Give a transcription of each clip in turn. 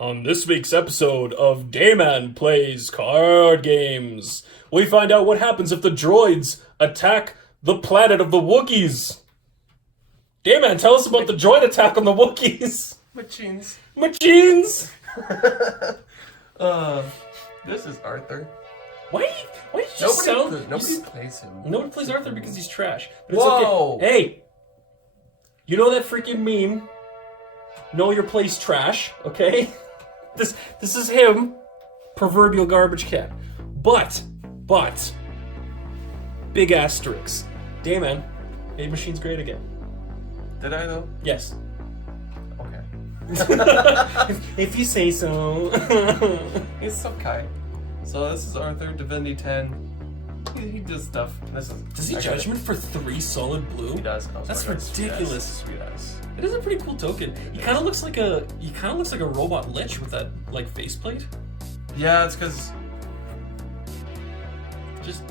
On this week's episode of Dayman Plays Card Games, we find out what happens if the droids attack the planet of the Wookiees. Dayman, tell us about the droid attack on the Wookiees. Machines. Machines! This is Arthur. Why did you just Nobody plays him. Nobody plays Arthur because he's trash. But Whoa! It's okay. Hey! You know that freaking meme? Know your place trash, okay? This is him, proverbial garbage can. But, big asterisk. Dayman made machines great again. Did I though? Yes. Okay. if you say so. It's okay. So this is Arthur, Divinity 10. He does stuff. Does he judgment for 3 solid blue? He does. That's ridiculous. Sweet ass. It is a pretty cool token. He kind of looks like a robot lich with that like faceplate. Yeah, it's because Just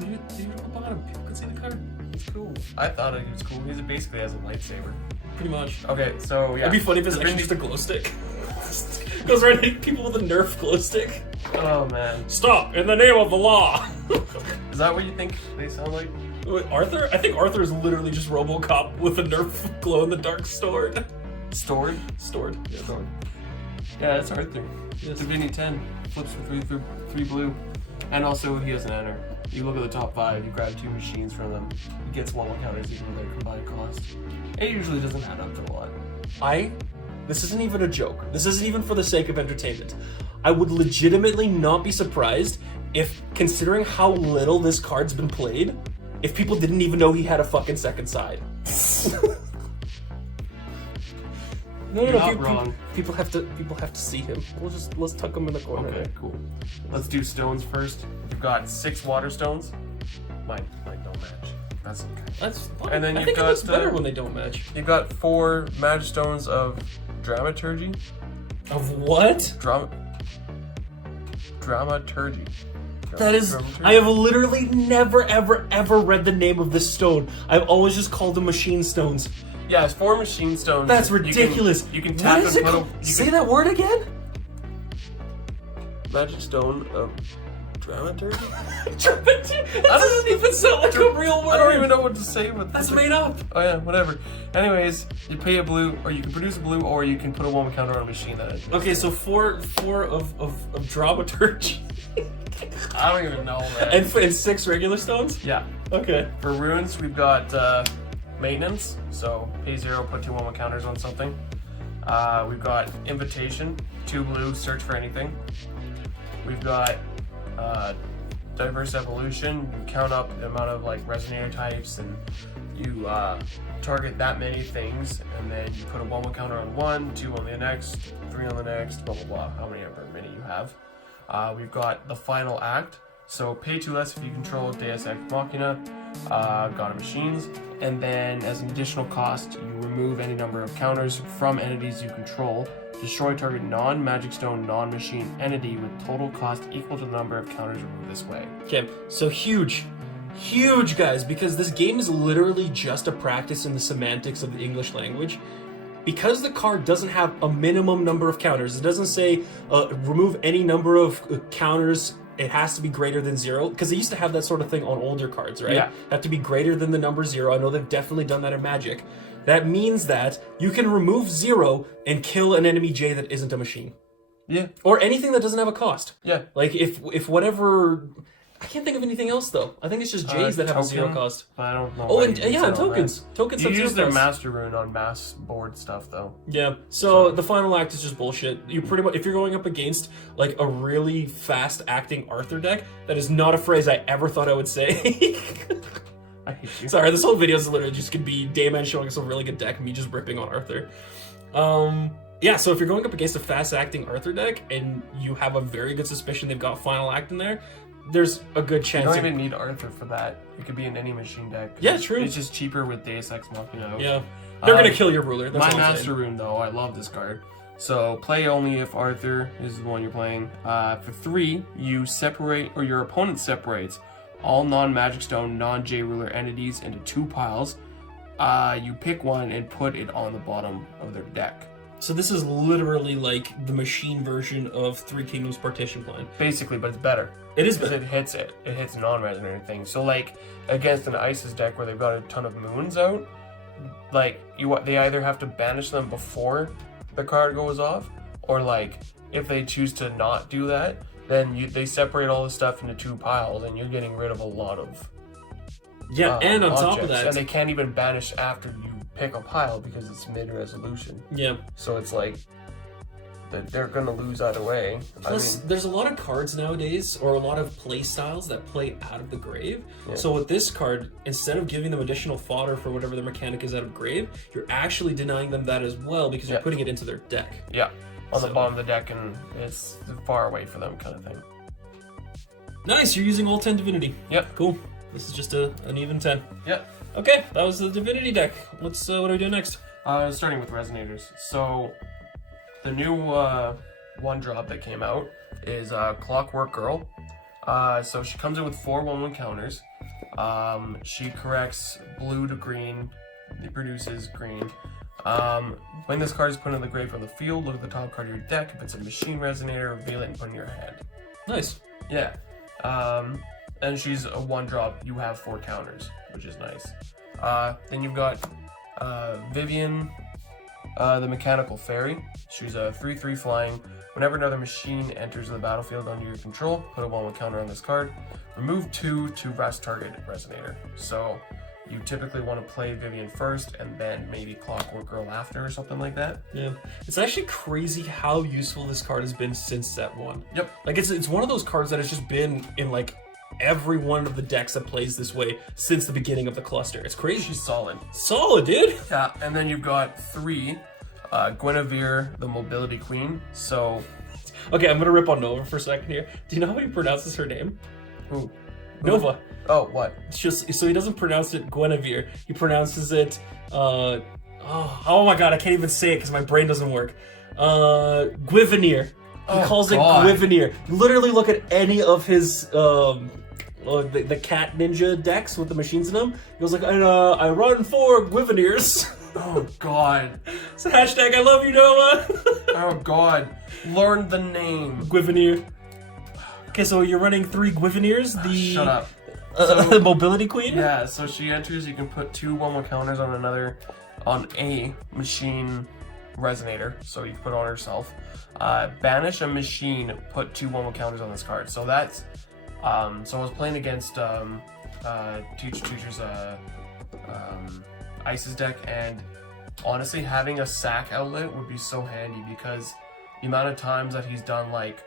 leave it at the bottom. People can see the card. it's cool. I thought he was cool. He's basically has a lightsaber. Pretty much. Okay, so yeah. It'd be funny if it's actually just a glow stick. Goes around hitting people with a Nerf glow stick. Oh man. Stop! In the name of the law! Is that what you think they sound like? Wait, Arthur? I think Arthur is literally just RoboCop with a Nerf glow-in-the-dark stored. Stored? Stored. Yeah, stored. Yeah, that's Arthur. Yes. Divinity 10 flips for three blue, and also he doesn't enter. You look at the top 5, you grab 2 machines from them. He gets 1 counters even with their combined cost. It usually doesn't add up to a lot. This isn't even a joke. This isn't even for the sake of entertainment. I would legitimately not be surprised if, considering how little this card's been played, if people didn't even know he had a fucking second side. Wrong. People have to see him. Let's tuck him in the corner. Okay, cool. Let's do stones first. You've got 6 water stones. Mine don't match. That's okay. That's fine. And then I you've think it got, looks better when they don't match. You've got 4 magic stones of dramaturgy. Of what? Dramaturgy. That is, Dramaturgy? I have literally never, ever read the name of this stone. I've always just called them machine stones. Yeah, it's 4 machine stones. That's ridiculous. You can tap what is and it put called? Say that word again? Magic stone of dramaturgy? That doesn't even sound like a real word. I don't even know what to say with That's this. made up. Oh yeah, whatever. Anyways, you pay a blue, or you can produce a blue, or you can put a 1 counter on a machine that is. Okay, so four of dramaturgy. I don't even know, man. And 6 regular stones? Yeah. Okay. For runes, we've got maintenance, so pay 0, put 2 1 counters on something. We've got invitation, 2 blue, search for anything. We've got diverse evolution. You count up the amount of like resonator types, and you target that many things, and then you put a 1 counter on one, 2 on the next, 3 on the next, blah blah blah. How many many you have? We've got the final act. So pay 2 less if you control Deus Ex Machina, God of Machines, and then as an additional cost, you remove any number of counters from entities you control. Destroy target non-magic stone, non-machine entity with total cost equal to the number of counters removed this way. Okay, so huge, guys, because this game is literally just a practice in the semantics of the English language. Because the card doesn't have a minimum number of counters, it doesn't say remove any number of counters. It has to be greater than 0, because they used to have that sort of thing on older cards, right? Yeah. Have to be greater than the number 0. I know they've definitely done that in Magic. That means that you can remove 0 and kill an enemy J that isn't a machine. Yeah. Or anything that doesn't have a cost. Yeah. Like if whatever... I can't think of anything else, though. I think it's just J's that have a 0 cost. I don't know. Oh, and tokens. Tokens You have 0 use their cost. master rune on mass board stuff, though. Yeah, so the final act is just bullshit. You pretty much, if you're going up against like a really fast acting Arthur deck, that is not a phrase I ever thought I would say. I hate you. Sorry, this whole video is literally just gonna be Dayman showing us a really good deck and me just ripping on Arthur. Yeah, so if you're going up against a fast acting Arthur deck and you have a very good suspicion they've got final act in there, there's a good chance. You don't even need Arthur for that. It could be in any machine deck. Yeah, true. It's just cheaper with Deus Ex Machina. Yeah, they're gonna kill your ruler. That's my all I'm master saying. rune, though, I love this card. So play only if Arthur is the one you're playing. For 3, you separate, or your opponent separates all non-magic stone, non-J ruler entities into 2 piles. You pick one and put it on the bottom of their deck. So this is literally like the machine version of Three Kingdoms Partition Plan. Basically, but it's better. It is Because better. it hits non-resonator things. So like against an Isis deck where they've got a ton of moons out, like they either have to banish them before the card goes off, or like if they choose to not do that, then they separate all the stuff into 2 piles, and you're getting rid of a lot of And on top of objects. that, And they can't even banish after you pick a pile because it's mid-resolution. yeah. So it's like they're gonna lose either way. Plus, there's a lot of cards nowadays, or a lot of play styles that play out of the grave. Yeah. So with this card, instead of giving them additional fodder for whatever their mechanic is out of grave, you're actually denying them that as well because you're putting it into their deck. Yeah, on the bottom of the deck, and it's far away for them, kind of thing. Nice, you're using all 10 Divinity. Yep. Cool. This is just an even 10. Yep. Okay, that was the Divinity deck. What do we do next? Starting with resonators. So the new 1-drop that came out is Clockwork Girl. So she comes in with 4 1/1 counters. She corrects blue to green. It produces green. When this card is put in the grave from the field, look at the top card of your deck. If it's a machine resonator, reveal it and put it in your hand. Nice. Yeah. And she's a 1-drop. You have 4 counters, which is nice. Then you've got Vivian, the Mechanical Fairy. She's a 3/3 flying. Whenever another machine enters the battlefield under your control, put a 1/1 counter on this card. Remove 2 to rest target resonator. So you typically want to play Vivian first and then maybe Clockwork Girl after or something like that. Yeah. It's actually crazy how useful this card has been since set 1. Yep. Like it's one of those cards that has just been in like every one of the decks that plays this way since the beginning of the cluster. It's crazy. She's solid. Solid, dude. Yeah, and then you've got 3, Guinevere, the Mobility Queen. So, Okay, I'm gonna rip on Nova for a second here. Do you know how he pronounces her name? who? Nova. Oh, what? It's just so he doesn't pronounce it Guinevere. He pronounces it. Oh my god, I can't even say it because my brain doesn't work. Guivenier. He calls it Guivenier. Literally, look at any of his the cat ninja decks with the machines in them. He goes like, I run 4 Guiveniers. Oh god. It's a hashtag I love you, Noah. Oh god. Learn the name. Guivenier. Okay, so you're running 3 Guiveniers. The Shut up. the Mobility Queen. Yeah, so she enters, you can put 2 1/1 counters on a machine resonator, so you can put it on herself. Banish a machine, put 2 1/1 counters on this card. So that's so I was playing against Teacher's Isis deck, and honestly having a sack outlet would be so handy because the amount of times that he's done like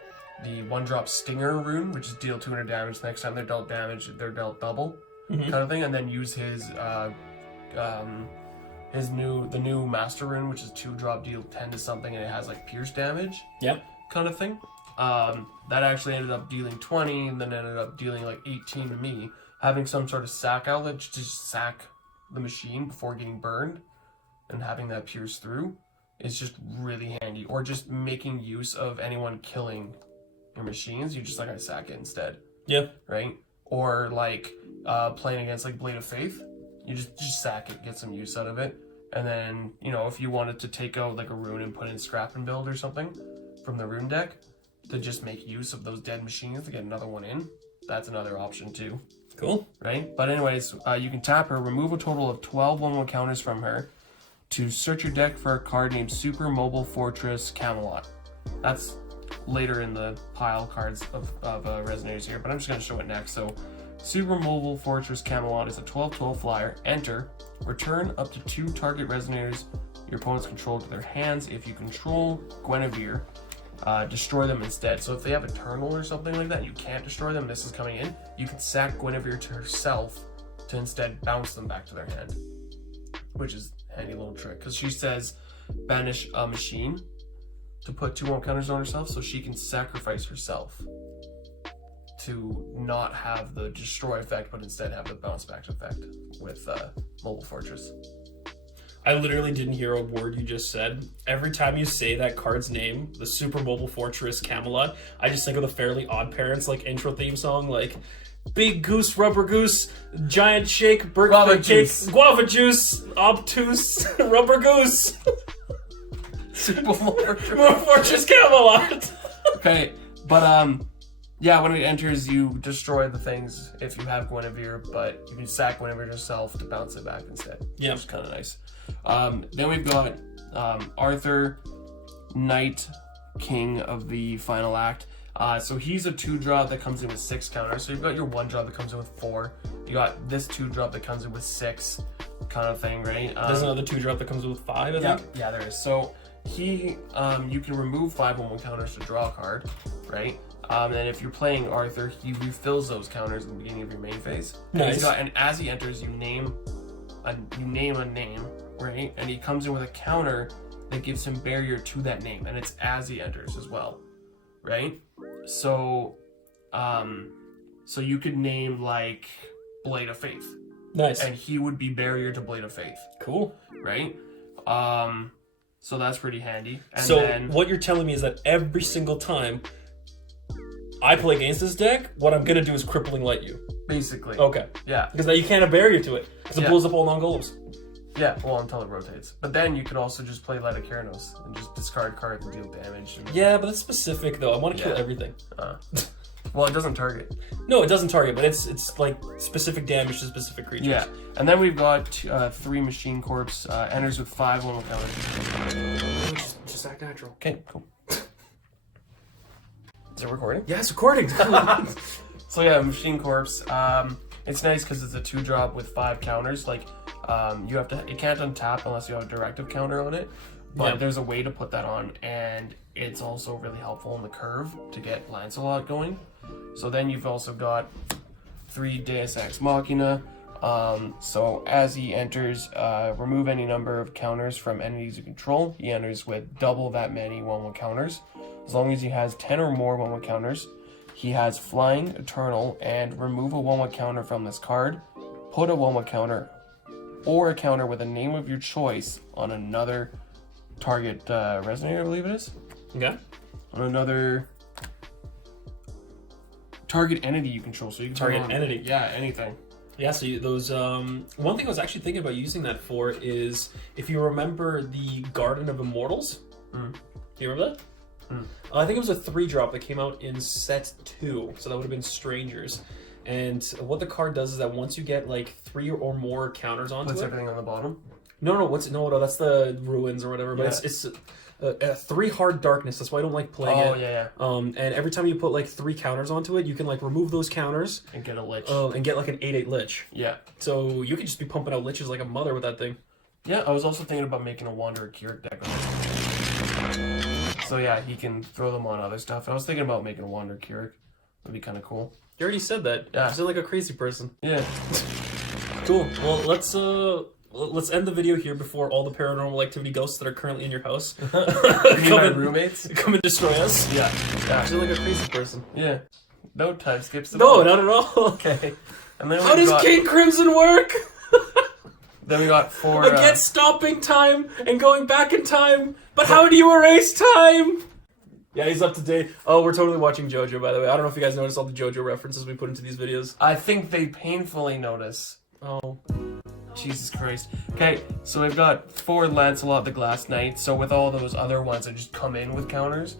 the 1-drop Stinger rune, which is deal 200 damage. Next time they're dealt damage, they're dealt double, kind of thing, and then use his new Master rune, which is 2-drop deal 10 to something, and it has like pierce damage, kind of thing. That actually ended up dealing 20, and then ended up dealing like 18 to me. Having some sort of sack outlet to just sack the machine before getting burned, and having that pierce through is just really handy. Or just making use of anyone killing your machines, you just like I sack it instead. Yeah. Right? Or like playing against like Blade of Faith, you just sack it, get some use out of it. And then, you know, if you wanted to take out like a rune and put in scrap and build or something from the rune deck to just make use of those dead machines to get another one in, that's another option too. Cool. Right? But anyways, you can tap her, remove a total of 12 1/1 counters from her to search your deck for a card named Super Mobile Fortress Camelot. That's later in the pile cards of resonators here, but I'm just going to show it next. So Super Mobile Fortress Camelot is a 12/12 flyer. Enter. Return up to 2 target resonators your opponents control to their hands. If you control Guinevere, destroy them instead. So if they have Eternal or something like that and you can't destroy them, this is coming in, you can sack Guinevere to herself to instead bounce them back to their hand, which is a handy little trick because she says banish a machine to put 2 1 counters on herself, so she can sacrifice herself to not have the destroy effect, but instead have the bounce back effect with Mobile Fortress. I literally didn't hear a word you just said. Every time you say that card's name, the Super Mobile Fortress Camelot, I just think of the Fairly Odd Parents like intro theme song, like Big Goose, Rubber Goose, Giant Shake, Guava Birthday Cake, Juice. Guava Juice, Obtuse, Rubber Goose. Super Fortress. Fortress Camelot. Okay, but yeah, when it enters, you destroy the things if you have Guinevere, but you can sack Guinevere yourself to bounce it back instead. Yeah, which is kind of nice. Then we've got Arthur, Knight, King of the final act. So he's a 2-drop that comes in with 6 counters. So you've got your 1-drop that comes in with 4. You got this 2-drop that comes in with 6, kind of thing, right? There's another 2-drop that comes with 5, I think. Yeah, there is. So he, you can remove 5 1/1 counters to draw a card, right? And if you're playing Arthur, he refills those counters at the beginning of your main phase. Nice. And as he enters, you name a name, right? And he comes in with a counter that gives him barrier to that name, and it's as he enters as well, right? So, so you could name like Blade of Faith. Nice. And he would be barrier to Blade of Faith. Cool. Right? So that's pretty handy. And so then, what you're telling me is that every single time I play against this deck, what I'm gonna do is Crippling Light you. basically. Okay. Yeah. Because now you can't have barrier to it. Because it Yeah. blows up all non-golems. Yeah, well, until it rotates. But then you could also just play Light of Keranos and just discard cards and deal damage. And, Yeah, but that's specific though. I want to kill Yeah. everything. well, it doesn't target. No, it doesn't target, but it's like specific damage to specific creatures. Yeah. And then we've got 3 Machine Corpse, enters with 5 1 counters. Just act natural. Okay, cool. Is it recording? Yeah, it's recording. So yeah, Machine Corpse. It's nice because it's a 2-drop with 5 counters. Like, it can't untap unless you have a directive counter on it. But Yeah. there's a way to put that on, and it's also really helpful in the curve to get Lancelot going. So then you've also got 3 Deus Ex Machina. So as he enters, remove any number of counters from entities you control. He enters with double that many 1/1 counters. As long as he has 10 or more 1/1 counters. He has Flying, Eternal, and remove a 1/1 counter from this card. Put a 1/1 counter or a counter with a name of your choice on another target resonator, I believe it is. Okay. On another target entity you control. So you can Target turn on- entity. Yeah, anything. Yeah, so those one thing I was actually thinking about using that for is if you remember the Garden of Immortals. Mm. Do you remember that? I think it was a 3-drop that came out in set 2, so that would have been Strangers. And what the card does is that once you get like 3 or more counters onto Puts it. everything on the bottom. No, that's the ruins or whatever. But Yeah. it's a 3 hard darkness. That's why I don't like playing it. Oh yeah. And every time you put like 3 counters onto it, you can like remove those counters And get a lich. and get like an 8/8 lich. Yeah. So you could just be pumping out liches like a mother with that thing. Yeah, I was also thinking about making a Wanderer Keurig deck. So yeah, he can throw them on other stuff. I was thinking about making a Wanderer Keurig. That'd be kind of cool. You already said that. Yeah. You sound like a crazy person. Yeah. Cool. Well, let's end the video here before all the paranormal activity ghosts that are currently in your house You mean my and, roommates? come and destroy us. Yeah. You Yeah. sound like a crazy person. Yeah. No time skips. at No, all. not at all. Okay. And then How does King Crimson work? Then we got 4. I get stopping time and going back in time, but how do you erase time? Yeah, he's up to date. Oh, we're totally watching JoJo, by the way. I don't know if you guys noticed all the JoJo references we put into these videos. I think they painfully notice. Oh. Jesus Christ. Okay, so we've got 4 Lancelot the Glass Knight. So with all those other ones that just come in with counters,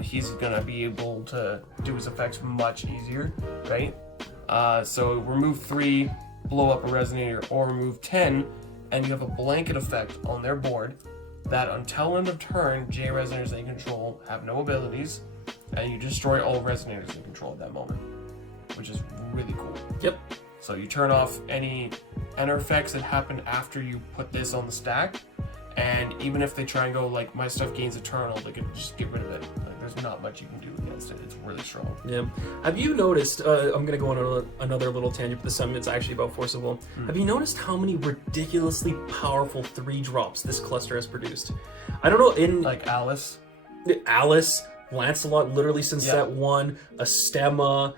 he's gonna be able to do his effects much easier, right? So remove 3, blow up a resonator, or remove 10, and you have a blanket effect on their board that until end of turn, J resonators that you control have no abilities, and you destroy all resonators you control at that moment, which is really cool. Yep. So you turn off any enter effects that happen after you put this on the stack, and even if they try and go like my stuff gains eternal, they can just get rid of it. Like there's not much you can do against it. It's really strong. Yeah. Have you noticed, I'm going to go on another little tangent, but this time it's actually about Force of Will. Have you noticed how many ridiculously powerful 3-drops this cluster has produced? I don't know, in Like Alice. Alice, Lancelot, literally since Yeah. set 1, Astema,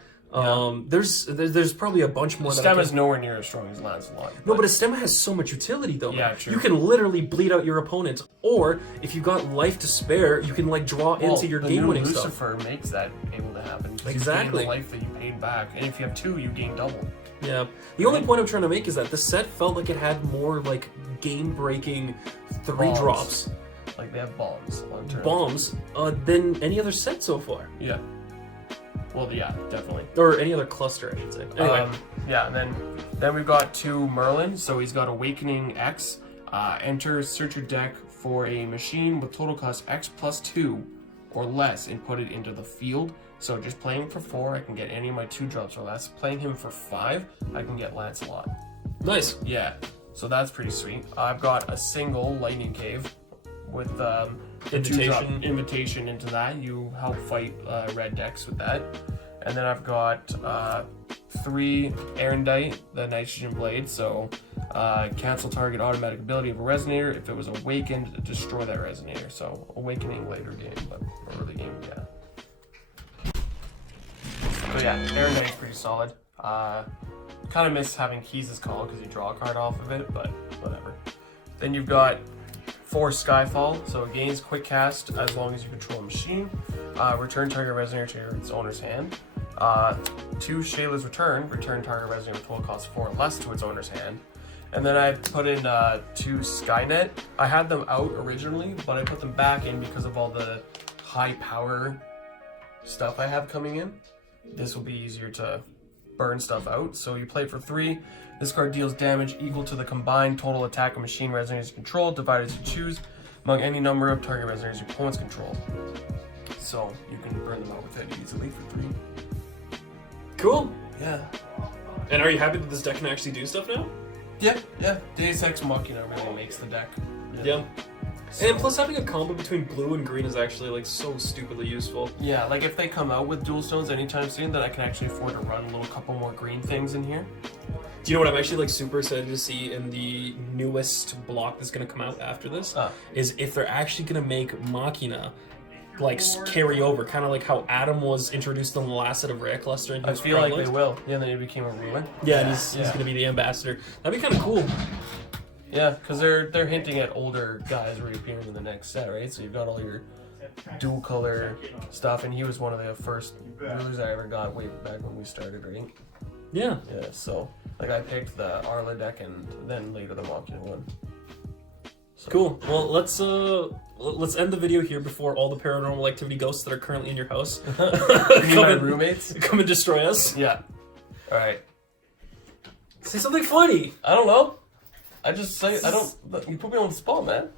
there's probably a bunch more. Stem is nowhere near as strong as Lancelot. No, but Astema has so much utility though. Yeah, man. true. You can literally bleed out your opponent, or if you got life to spare, you can like draw into your the new game-winning stuff. Lucifer makes that able to happen. 'Cause Exactly. You gain the life that you paid back, and if you have 2, you gain double. Yeah. The only point I'm trying to make is that the set felt like it had more like game-breaking 3-drops. Like they have bombs on turn. Bombs? Than any other set so far. Yeah. Well, yeah, definitely. Or any other cluster, I should say. Anyway. Yeah, and then we've got 2 Merlin. So he's got Awakening X. Enter, search your deck for a machine with total cost X plus 2 or less and put it into the field. So just playing him for 4, I can get any of my 2 drops or less. Playing him for 5, I can get Lancelot. Nice. Yeah, so that's pretty sweet. I've got a single Lightning Cave with invitation into that. You help fight red decks with that. And then I've got 3 Erendite, the Nitrogen Blade. So cancel target automatic ability of a resonator. If it was awakened, destroy that resonator. So awakening later game, but early game, yeah. So yeah, Erendite's pretty solid. Kind of miss having Keys' Call because you draw a card off of it, but whatever. Then you've got 4 Skyfall, so it gains quick cast as long as you control a machine. Return target resonator to its owner's hand. 2 Shayla's Return target resonator with total cost 4 or less to its owner's hand. And then I put in 2 Skynet. I had them out originally, but I put them back in because of all the high power stuff I have coming in. This will be easier to burn stuff out. So you play for 3. This card deals damage equal to the combined total attack of machine resonators you control, divided as you choose among any number of target resonators your opponents control. So you can burn them out with it easily for 3. Cool. Yeah. And are you happy that this deck can actually do stuff now? Yeah. Deus Ex Machina really makes the deck. Yeah. So, and plus having a combo between blue and green is actually like so stupidly useful. yeah, like if they come out with dual stones anytime soon, then I can actually afford to run a little couple more green things in here. Do you know what I'm actually like super excited to see in the newest block that's gonna come out after this? Is if they're actually gonna make Machina like carry over, kind of like how Adam was introduced in the last set of Reiya cluster. And I feel like they will. Yeah, then he became a ruler. Yeah, and he's gonna be the ambassador. That'd be kind of cool. Yeah, because they're hinting at older guys reappearing in the next set, right? So you've got all your dual color stuff, and he was one of the first rulers I ever got way back when we started, right? Yeah. Yeah, so like I picked the Arla deck and then later the Machina one. So. Cool. Well, let's end the video here before all the paranormal activity ghosts that are currently in your house my roommates come and destroy us. Yeah. All right. Say something funny. I don't know. I just say I don't. You put me on the spot, man.